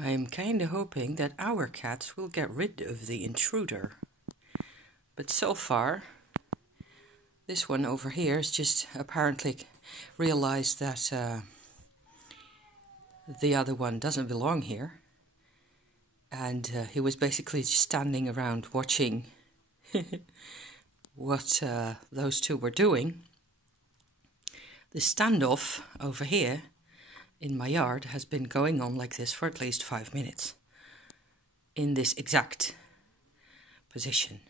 I'm kind of hoping that our cats will get rid of the intruder. But so far, this one over here has just apparently realized that the other one doesn't belong here. And he was basically just standing around watching what those two were doing. The standoff over here in my yard has been going on like this for at least 5 minutes. In this exact position.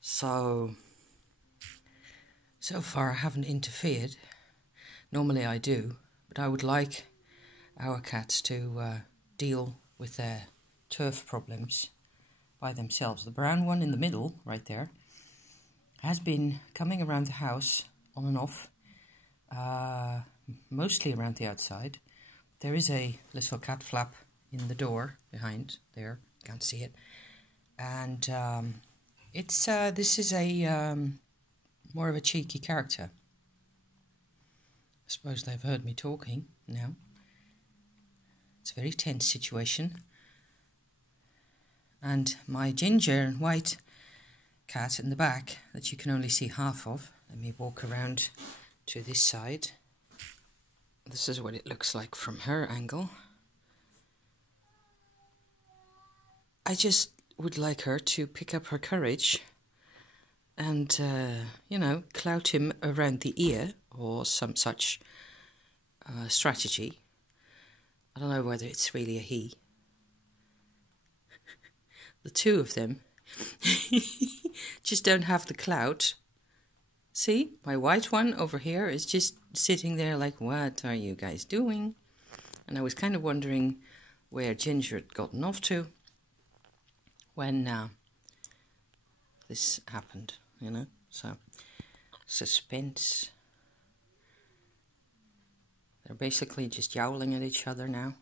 So far I haven't interfered. Normally I do, but I would like our cats to deal with their turf problems by themselves. The brown one in the middle, right there, has been coming around the house on and off, mostly around the outside. There is a little cat flap in the door behind there, can't see it. And this is a more of a cheeky character. I suppose they've heard me talking now. It's a very tense situation. And my ginger and white cat in the back that you can only see half of. Let me walk around to this side. This is what it looks like from her angle. I just would like her to pick up her courage and, clout him around the ear or some such strategy. I don't know whether it's really a he. The two of them just don't have the clout. See, my white one over here is just sitting there like, what are you guys doing? And I was kind of wondering where Ginger had gotten off to when this happened, So, suspense. They're basically just yowling at each other now.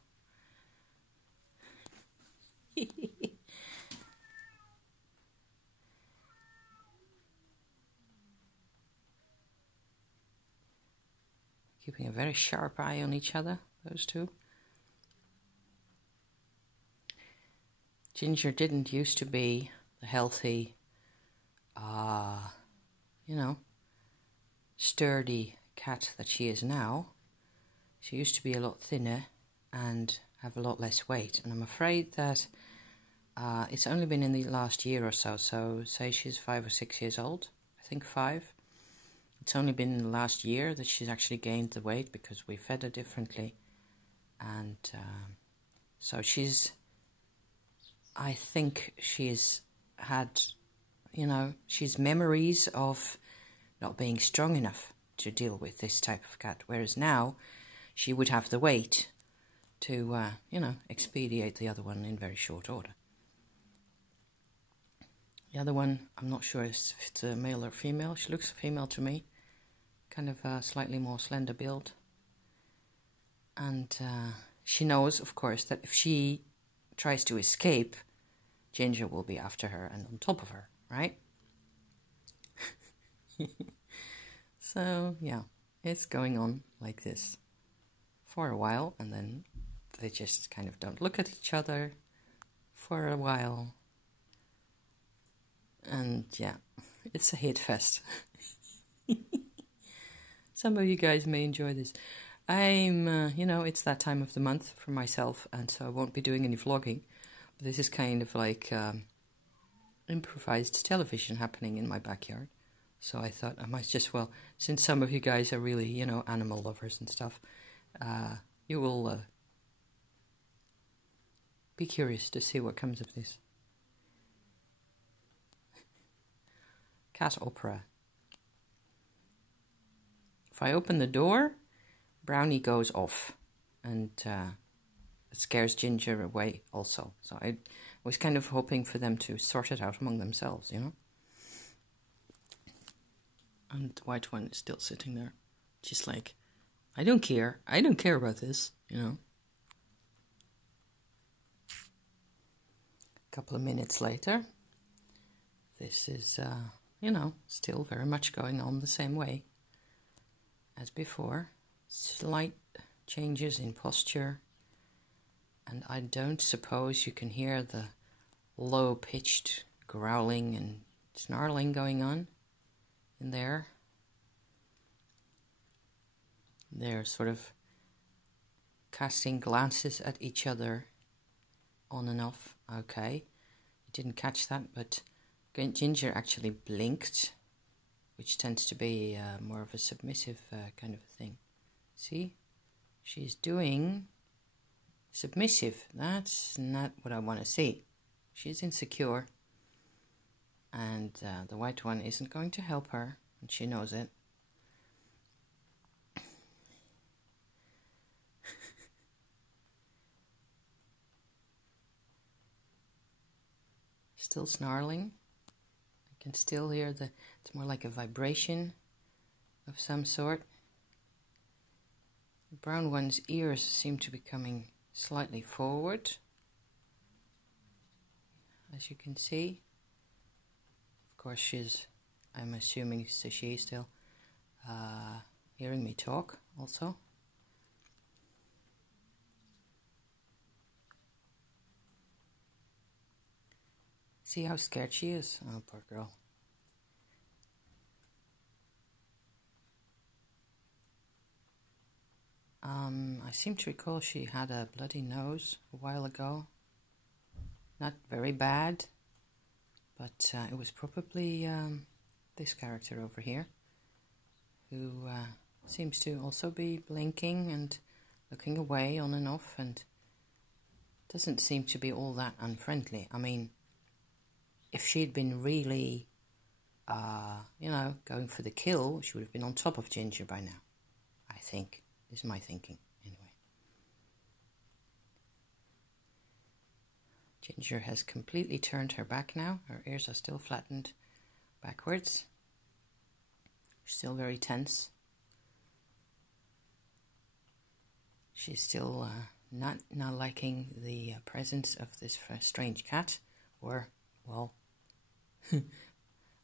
Keeping a very sharp eye on each other, those two. Ginger didn't used to be the healthy, sturdy cat that she is now. She used to be a lot thinner and have a lot less weight. And I'm afraid that it's only been in the last year or so. So say she's 5 or 6 years old. I think 5. It's only been in the last year that she's actually gained the weight because we fed her differently. And so I think she's had, she's memories of not being strong enough to deal with this type of cat. Whereas now, she would have the weight to, expedite the other one in very short order. The other one, I'm not sure if it's a male or female. She looks female to me. Kind of a slightly more slender build. And she knows, of course, that if she tries to escape, Ginger will be after her and on top of her, right? So, yeah, it's going on like this for a while, and then they just kind of don't look at each other for a while. And, yeah, it's a hit fest. Some of you guys may enjoy this. I'm, it's that time of the month for myself, and so I won't be doing any vlogging. But this is kind of like improvised television happening in my backyard. So I thought I might just, since some of you guys are really, animal lovers and stuff, you will be curious to see what comes of this. Cat opera. If I open the door, Brownie goes off, and it scares Ginger away also. So I was kind of hoping for them to sort it out among themselves, And the white one is still sitting there, just like, I don't care about this, A couple of minutes later, this is, still very much going on the same way as before. Slight changes in posture And I don't suppose you can hear the low-pitched growling and snarling going on in there. They're sort of casting glances at each other on and off. Okay, I didn't catch that, but Ginger actually blinked, which tends to be more of a submissive kind of a thing. See? She's doing submissive. That's not what I want to see. She's insecure. And the white one isn't going to help her, and she knows it. Still snarling. I can still hear it's more like a vibration of some sort. The brown one's ears seem to be coming slightly forward, as you can see. Of course, I'm assuming she's still hearing me talk also. See how scared she is? Oh, poor girl. I seem to recall she had a bloody nose a while ago. Not very bad, but it was probably this character over here, who seems to also be blinking and looking away on and off, and doesn't seem to be all that unfriendly. I mean, if she'd been really, going for the kill, she would have been on top of Ginger by now, I think. This is my thinking, anyway. Ginger has completely turned her back now. Her ears are still flattened backwards. Still very tense. She's still not liking the presence of this strange cat, or, well,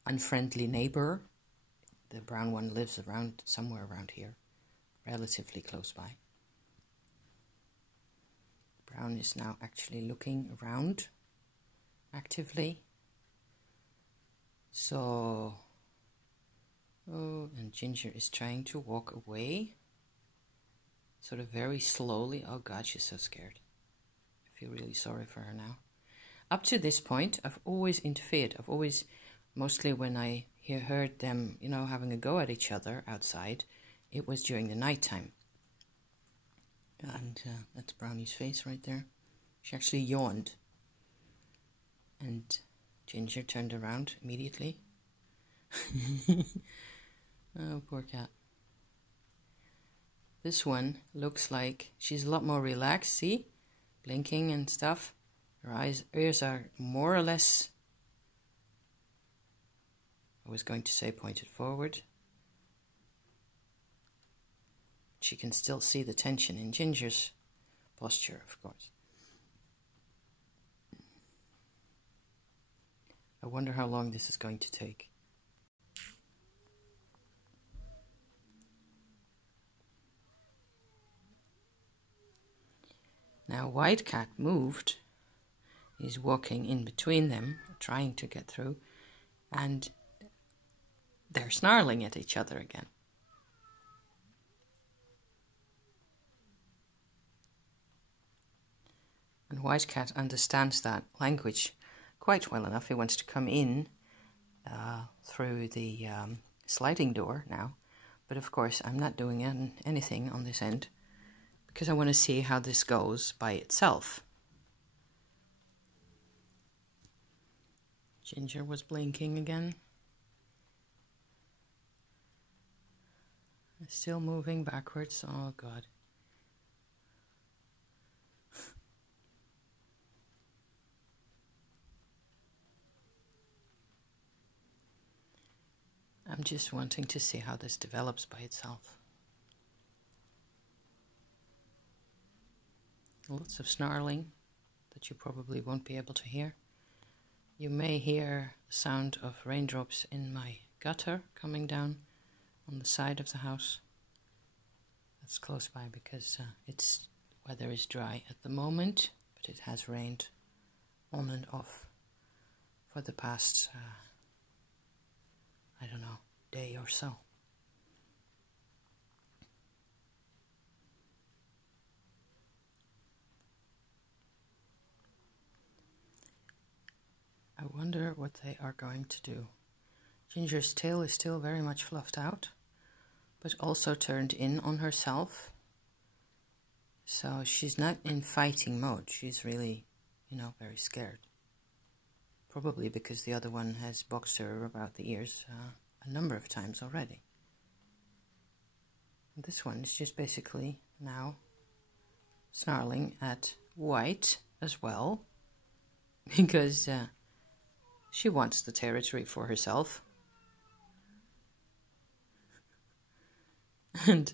unfriendly neighbor. The brown one lives somewhere around here, relatively close by. Brown is now actually looking around actively. So, and Ginger is trying to walk away, sort of very slowly. Oh God, she's so scared. I feel really sorry for her now. Up to this point, I've always interfered. I've always, mostly when I heard them, having a go at each other outside, it was during the nighttime. And that's Brownie's face right there. She actually yawned. And Ginger turned around immediately. Oh, poor cat. This one looks like she's a lot more relaxed, see? Blinking and stuff. Her ears are more or less, I was going to say pointed forward. She can still see the tension in Ginger's posture, of course. I wonder how long this is going to take. Now, White Cat moved. He's walking in between them, trying to get through, and they're snarling at each other again. And White Cat understands that language quite well enough. He wants to come in through the sliding door now. But of course, I'm not doing anything on this end because I want to see how this goes by itself. Ginger was blinking again. Still moving backwards. Oh, God. I'm just wanting to see how this develops by itself. Lots of snarling that you probably won't be able to hear. You may hear the sound of raindrops in my gutter coming down on the side of the house. That's close by because it's weather is dry at the moment, but it has rained on and off for the past, I don't know, day or so. I wonder what they are going to do. Ginger's tail is still very much fluffed out, but also turned in on herself. So she's not in fighting mode. She's really, very scared. Probably because the other one has boxed her about the ears a number of times already. And this one is just basically now snarling at White as well, because she wants the territory for herself. And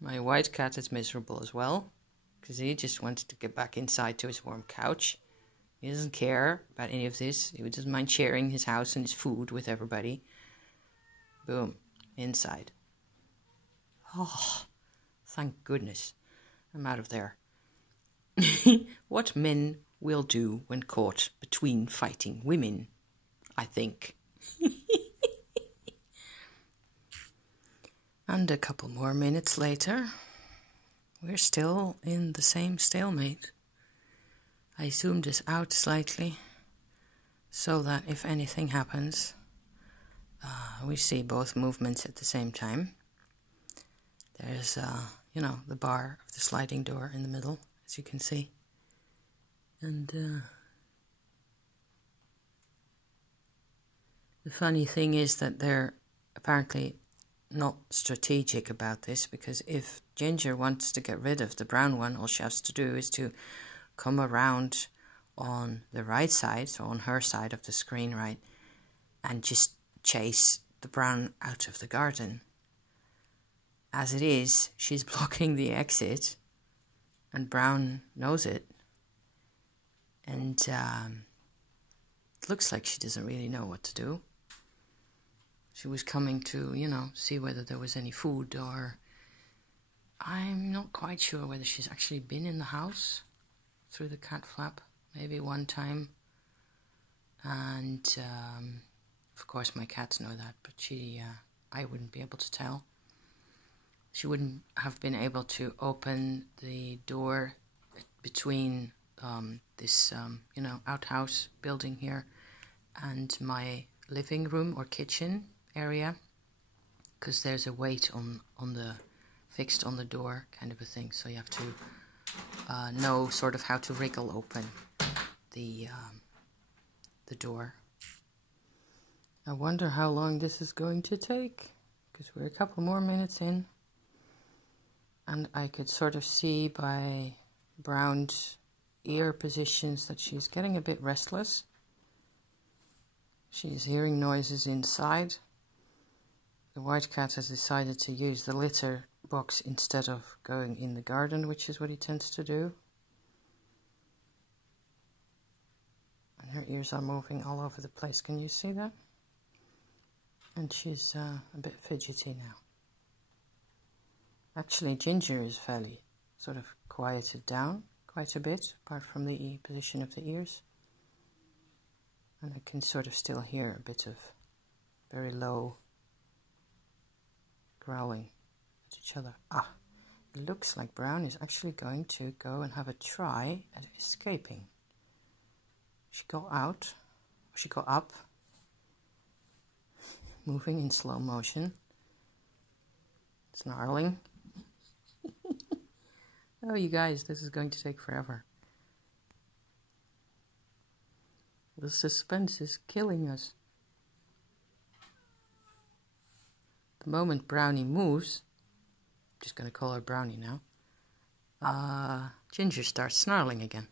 my white cat is miserable as well, because he just wants to get back inside to his warm couch. He doesn't care about any of this. He doesn't mind sharing his house and his food with everybody. Boom, inside. Oh, thank goodness I'm out of there. What men will do when caught between fighting women, I think. And a couple more minutes later, we're still in the same stalemate. I zoomed this out slightly so that if anything happens, we see both movements at the same time. There's, the bar of the sliding door in the middle, as you can see. And the funny thing is that they're apparently not strategic about this, because if Ginger wants to get rid of the brown one, all she has to do is to come around on the right side, so on her side of the screen, right, and just chase the brown out of the garden. As it is, she's blocking the exit, and Brown knows it. And it looks like she doesn't really know what to do. She was coming to, see whether there was any food, or I'm not quite sure whether she's actually been in the house through the cat flap, maybe one time. And of course my cats know that, but I wouldn't be able to tell. She wouldn't have been able to open the door between this, outhouse building here and my living room or kitchen area, because there's a weight fixed on the door, kind of a thing. So you have to know sort of how to wriggle open the door. I wonder how long this is going to take, because we're a couple more minutes in. And I could sort of see by Brown's ear positions that she's getting a bit restless. She's hearing noises inside. The white cat has decided to use the litter box instead of going in the garden, which is what he tends to do. And her ears are moving all over the place. Can you see that? And she's a bit fidgety now. Actually, Ginger is fairly sort of quieted down quite a bit, apart from the position of the ears. And I can sort of still hear a bit of very low growling at each other. It looks like Brown is actually going to go and have a try at escaping. She got out, she got up, moving in slow motion, snarling. Oh, you guys, this is going to take forever. The suspense is killing us. The moment Brownie moves, I'm just going to call her Brownie now, Ginger starts snarling again.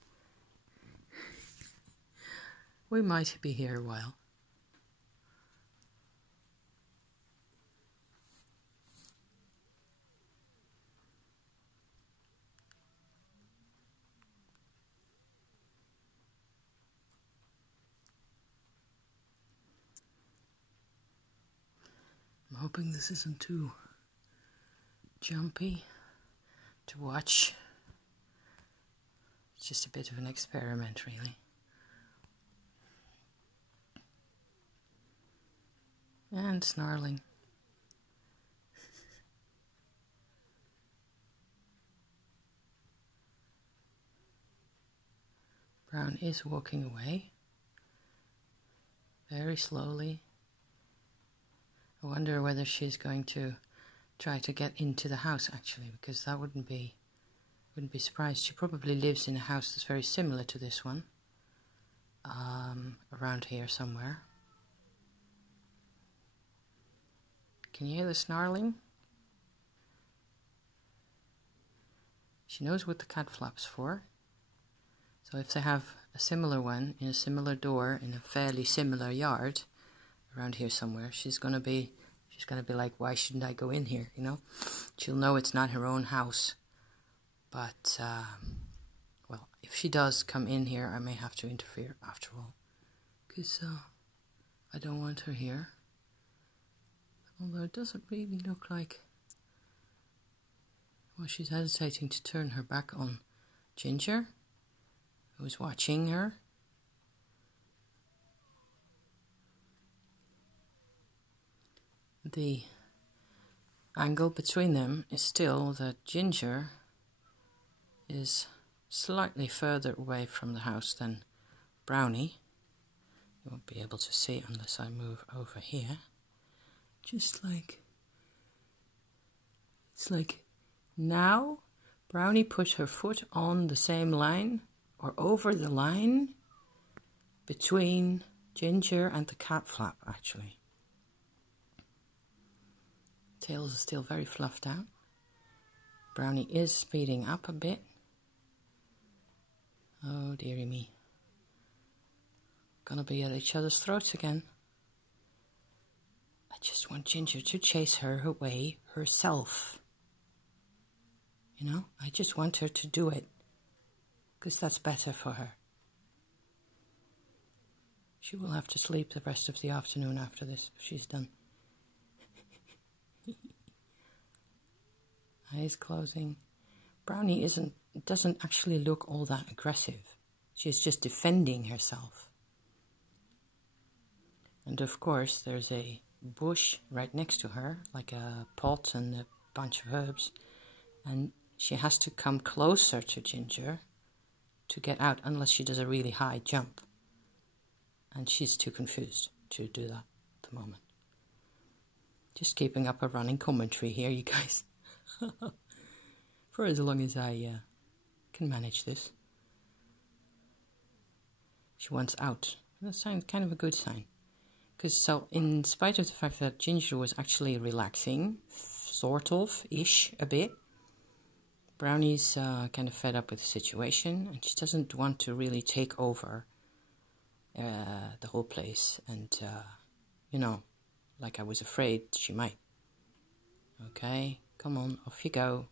We might be here a while. I'm hoping this isn't too jumpy to watch It's just a bit of an experiment, really. And snarling. Brown is walking away, very slowly. I wonder whether she's going to try to get into the house, actually, because that wouldn't be surprised. She probably lives in a house that's very similar to this one, around here somewhere. Can you hear the snarling? She knows what the cat flap's for. So if they have a similar one in a similar door in a fairly similar yard around here somewhere, she's gonna be like, why shouldn't I go in here? You know, she'll know it's not her own house. But well, if she does come in here, I may have to interfere after all, because I don't want her here. Although it doesn't really look like. Well, she's hesitating to turn her back on Ginger, who's watching her. The angle between them is still that Ginger is slightly further away from the house than Brownie. You won't be able to see it unless I move over here. Just like, it's like now Brownie put her foot on the same line, or over the line between Ginger and the cat flap, actually. Tails is still very fluffed out. Brownie is speeding up a bit. Oh dearie me. Gonna be at each other's throats again. I just want Ginger to chase her away herself. You know, I just want her to do it, because that's better for her. She will have to sleep the rest of the afternoon after this if she's done. Eyes closing. Brownie doesn't actually look all that aggressive. She's just defending herself. And of course, there's a bush right next to her, like a pot and a bunch of herbs, and she has to come closer to Ginger to get out, unless she does a really high jump, and she's too confused to do that at the moment. Just keeping up a running commentary here, you guys, for as long as I can manage this. She wants out. That's kind of a good sign. Because so, in spite of the fact that Ginger was actually relaxing, sort of, ish, a bit, Brownie's kind of fed up with the situation, and she doesn't want to really take over the whole place, and, you know, like I was afraid she might. Okay, come on, off you go.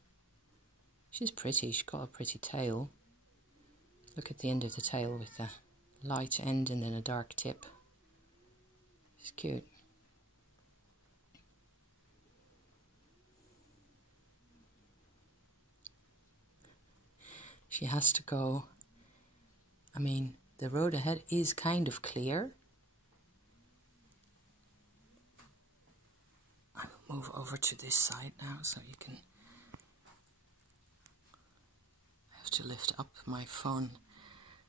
She's pretty, she's got a pretty tail. Look at the end of the tail with the light end and then a dark tip. It's cute. She has to go. I mean, the road ahead is kind of clear. I will move over to this side now so you can. I have to lift up my phone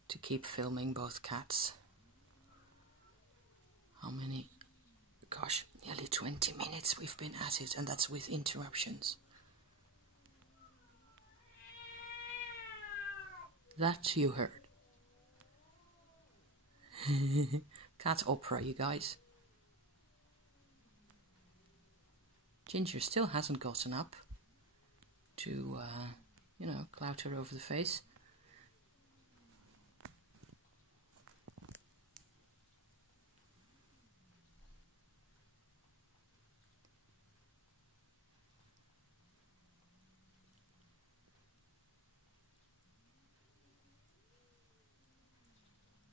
to keep filming both cats. How many? Gosh, nearly 20 minutes we've been at it, and that's with interruptions. That you heard. Cat opera, you guys. Ginger still hasn't gotten up to, you know, clout her over the face.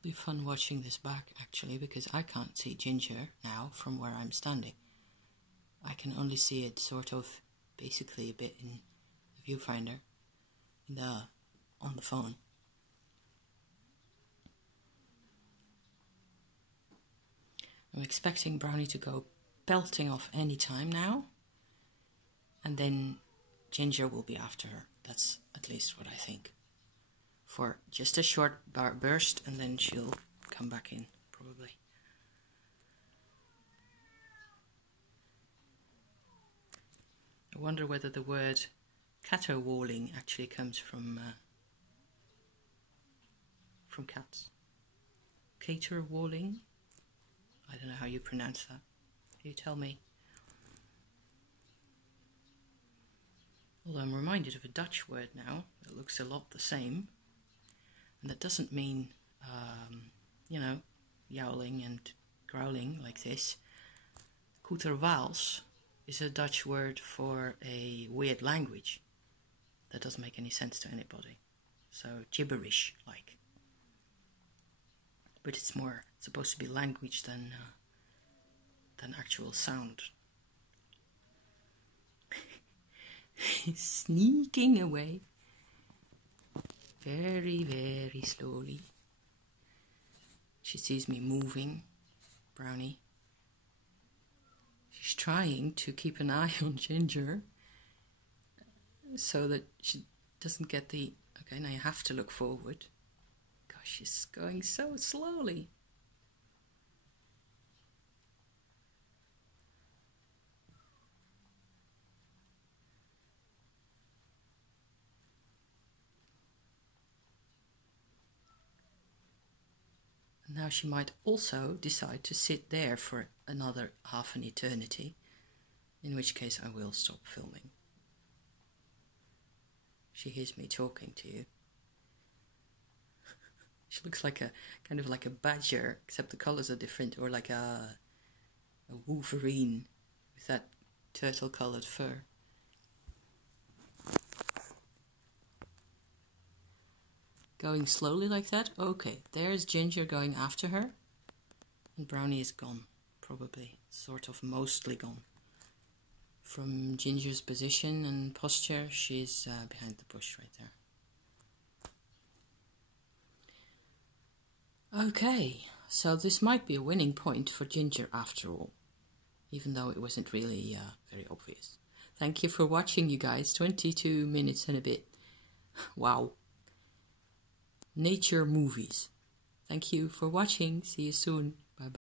Be fun watching this back, actually, because I can't see Ginger now from where I'm standing. I can only see it sort of, basically a bit in the viewfinder, on the phone. I'm expecting Brownie to go pelting off any time now, and then Ginger will be after her. That's at least what I think. For just a short burst, and then she'll come back in, probably. I wonder whether the word caterwauling actually comes from cats. Caterwauling? I don't know how you pronounce that. Can you tell me? Although I'm reminded of a Dutch word now that looks a lot the same. And that doesn't mean, you know, yowling and growling like this. Koeterwaals is a Dutch word for a weird language that doesn't make any sense to anybody. So gibberish, like. But it's more supposed to be language than actual sound. Sneaking away. Very, very slowly. She sees me moving, Brownie. She's trying to keep an eye on Ginger so that she doesn't get the... Okay, now you have to look forward. Gosh, she's going so slowly. Now she might also decide to sit there for another half an eternity, in which case I will stop filming. She hears me talking to you. She looks like a kind of like a badger, except the colors are different, or like a wolverine with that turtle-colored fur. Going slowly like that? Okay, there's Ginger going after her. And Brownie is gone, probably. Sort of mostly gone. From Ginger's position and posture, she's behind the bush right there. Okay, so this might be a winning point for Ginger after all. Even though it wasn't really very obvious. Thank you for watching, you guys. 22 minutes and a bit. Wow. Nature movies. Thank you for watching. See you soon. Bye bye.